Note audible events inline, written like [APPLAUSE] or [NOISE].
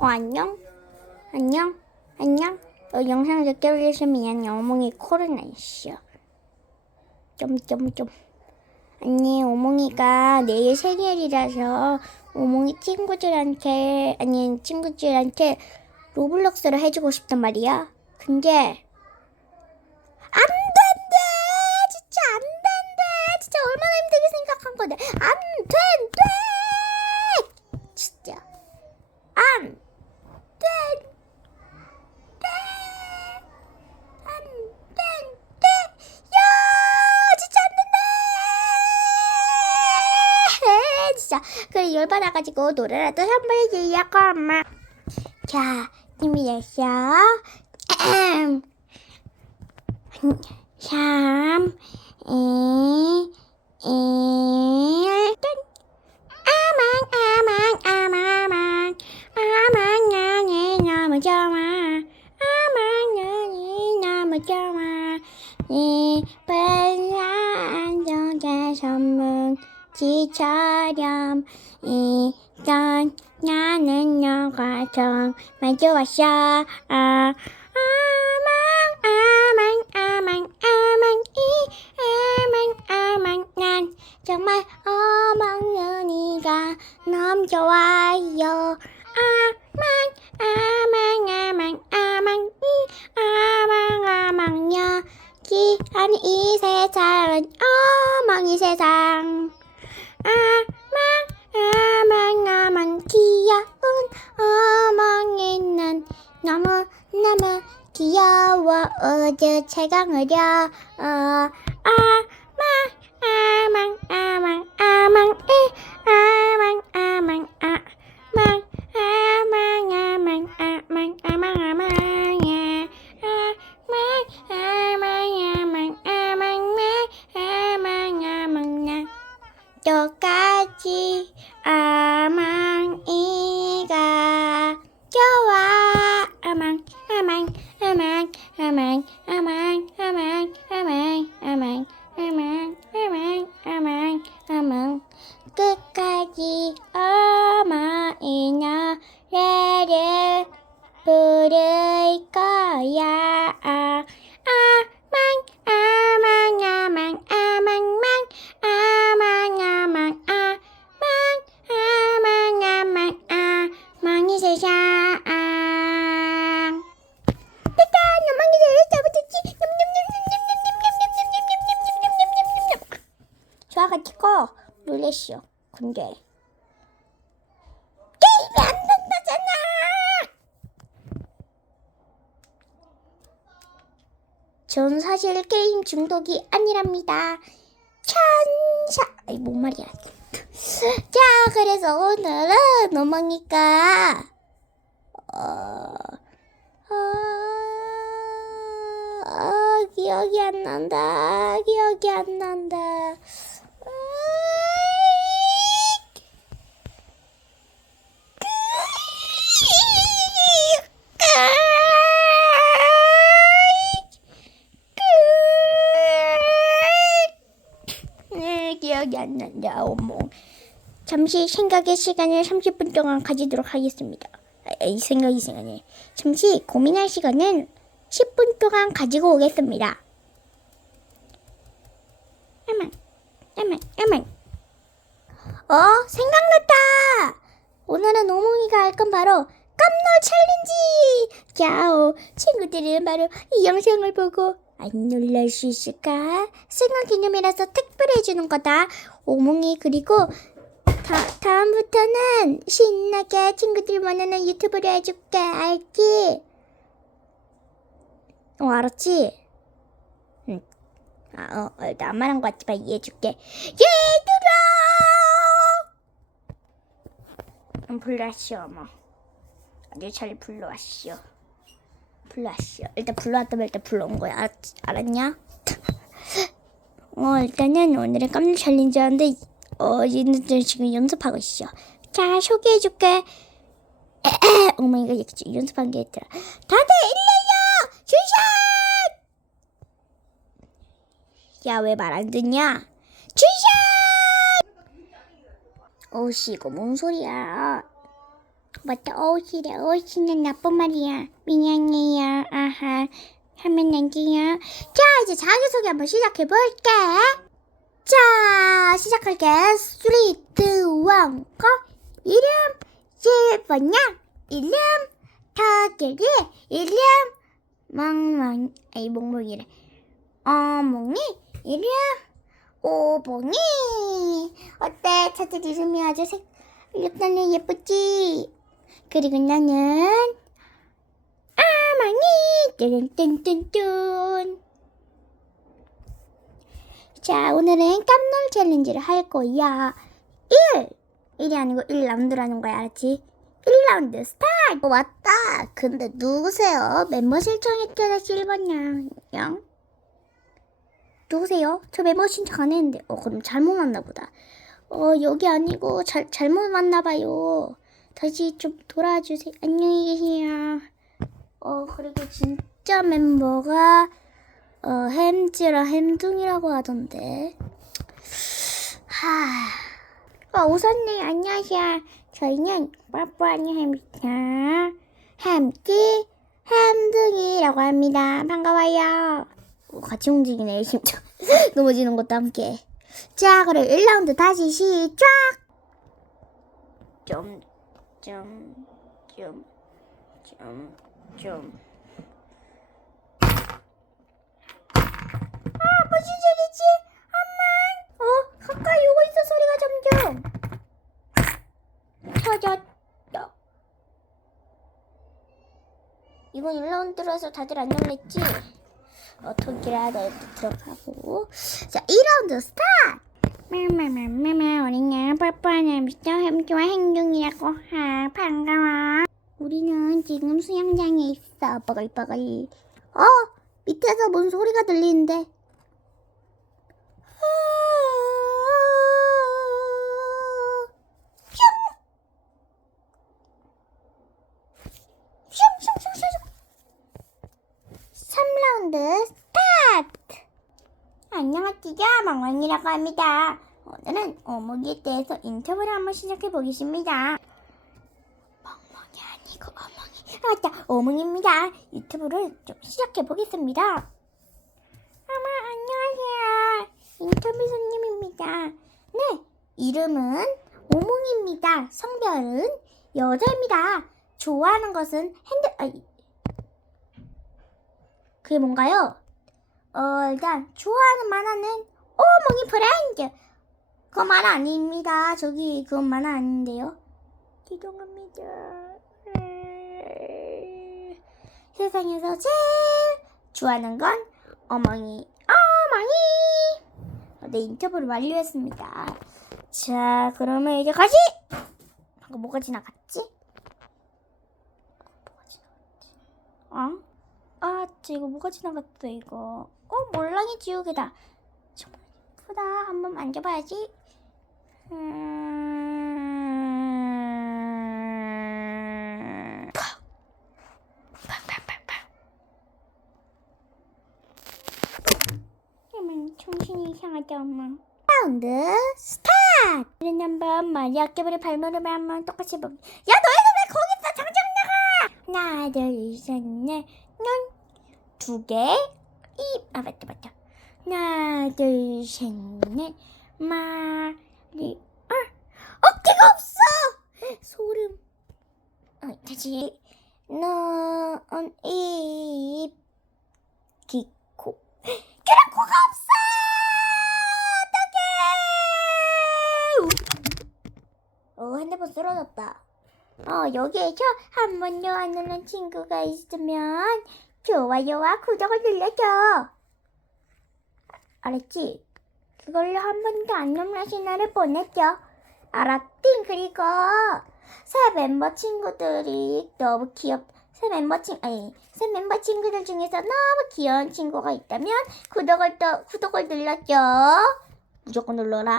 어, 안녕? 안녕? 안녕? 어, 영상 늦게 올려서 미안해. 어몽이 코로나 있어. 점점점. 아니, 오몽이가 내일 생일이라서 오몽이 친구들한테, 아니, 친구들한테 로블록스를 해주고 싶단 말이야. 근데, 열받아가지고 노래라도 선물해 주려고 엄마. 자, 준비됐어? 3, 2, 선물지처럼 이던 나는 너가 정말 좋았어 아, 아망 아망 아망 아망 이 아망 아망. 난 정말 어망연이가 너무 좋아요 귀여워. 우주 최강으려 어, 아망 아망 아망 아망 이 놀랬어 근데 게임이 안 된다잖아! 전 사실 게임 중독이 아니랍니다. 천사 아이 뭔 말이야. [LAUGHS] 자 그래서 오늘은 노망이가 어, 어, 어, 기억이 안 난다 기억이 안 난다 기억이 안 난다, 어머. 잠시 생각의 시간을 30분 동안 가지도록 하겠습니다. 아, 이 생각이 시간에 잠시 고민할 시간은 10분 동안 가지고 오겠습니다. 에만, 에만, 에만. 어, 생각났다! 오늘은 오몽이가 할 건 바로 깜놀 챌린지! 야오, 친구들은 바로 이 영상을 보고 안 놀랄 수 있을까? 생각 기념이라서 특별히 해주는 거다. 오몽이 그리고 다, 다음부터는 신나게 친구들 만나는 유튜브를 해줄게. 알지? 어, 알았지? 응. 아, 어, 어, 나 말한 것 같지만 이해해줄게. 얘들아! 음, 불러왔어, 뭐. 아주 잘 불러왔어. 불러왔어. 일단 불러왔다면 일단 불러온 거야. 알았, 알았냐? [LAUGHS] 어, 일단은 오늘은 깜놀 챌린지 하는데, 어, 얘네들 지금 연습하고 있어. 자, 소개해줄게. [CLEARS THROAT] 어머, 이거 이렇게 연습한 게 있더라. 다들 일레요! 주샷! 야, 왜 말 안 듣냐? 주샷! 오씨, 이거 뭔 소리야? 맞다. 어우 싫어. 어우 싫은 나쁜 말이야. 미안해요. 아하. 하면 안 돼요. 자 이제 자기소개 한번 시작해 볼게. 자 시작할게. 3, 2, 1, 고! 이름 실버냐? 이름 터들이 이름 멍멍 아이 멍멍이래. 어멍이 이름 오봉이 어때? 이름이 아주 색 일단은 예쁘지? 그리고 나는 아망이. 뚠뚠뚠뚠 자 오늘은 깜놀 챌린지를 할 거야 1 1이 아니고 1라운드라는 거야 알았지? 1라운드 스타트! 어, 왔다! 근데 누구세요? 멤버 실청했잖아 실버냥. 양 누구세요? 저 멤버 신청 안 했는데. 어 그럼 잘못 왔나 보다. 어 여기 아니고 잘 잘못 왔나 봐요 다시 좀 돌아주세요. 안녕히 계세요. 어 그리고 진짜 멤버가 어 햄찌랑 햄둥이라고 하던데. 하. 어, 우선님 안녕하세요. 저희는 뽀뽀하니 햄입니다. 햄찌 햄둥이라고 합니다. 반가워요. 어, 같이 움직이네 심장 [LAUGHS] 넘어지는 것도 함께. 자 그럼 1라운드 다시 시작. 좀 좀, 좀, 좀, 좀. 아, 무슨 소리지? 엄마! 어, 가까이 오고 있어, 소리가 점점. 터졌다. 이번 1라운드라서 다들 안 놀랬지? 어, 토끼라 너도 들어가고. 자, 2라운드 스타트! 마마마마마 우리는 뽀뽀하는 미스터 햄좋아 행동이라고 하 반가워 우리는 지금 수영장에 있어 버글버글 어 밑에서 뭔 소리가 들리는데 슝 3라운드 스타트 안녕하세요. 멍멍이라고 합니다. 오늘은 어묵이에 대해서 인터뷰를 한번 시작해 보겠습니다. 멍멍이 아니고 어묵이. 아, 맞다. 어묵입니다. 유튜브를 좀 시작해 보겠습니다. 어머, 안녕하세요. 인터뷰 손님입니다. 네, 이름은 오몽입니다. 성별은 여자입니다. 좋아하는 것은 핸드, 아, 그게 뭔가요? 어, 일단 좋아하는 만화는 오몽이 프렌즈. 그건 만화 아닙니다. 저기 그건 만화 아닌데요. 죄송합니다. 음, 세상에서 제일 좋아하는 건 어멍이 어멍이. 네 인터뷰를 완료했습니다. 자, 그러면 이제 가시. 방금 뭐가 지나갔지? 뭐가 지나갔지? 어? 아, 쟤 이거 뭐가 지나갔다 이거. 어, 몰랑이 지우개다. 정말 예쁘다. 한번 만져봐야지. 음... 팍. 팍팍팍팍. 엄마, 정신이 이상하다, 엄마. 라운드 스타트! 이런 한번 머리 어깨부리 발무릎을 한번 똑같이 해보 야, 너희들 왜 거기 있어? 당장 나가! 하나, 둘, 셋, 넷, 눈, 두 개, 입. 아, 맞다, 맞다. 하나, 둘, 셋, 넷, 마리, 아, 어깨가 없어! 소름. 어, 다시. 눈, 입, 귀, 코. 그래, 코가 없어! 어떡해! 어, 핸드폰 쓰러졌다. 어, 여기에서 한안 누른 친구가 있으면 좋아요와 구독을 눌러줘. 알았지? 그걸로 한 번도 안 누른 신호를 보냈죠. 알았띵. 그리고 새 멤버 친구들이 너무 귀엽. 새 멤버 친 아니 새 멤버 친구들 중에서 너무 귀여운 친구가 있다면 구독을 또 구독을 눌러줘. 무조건 눌러라.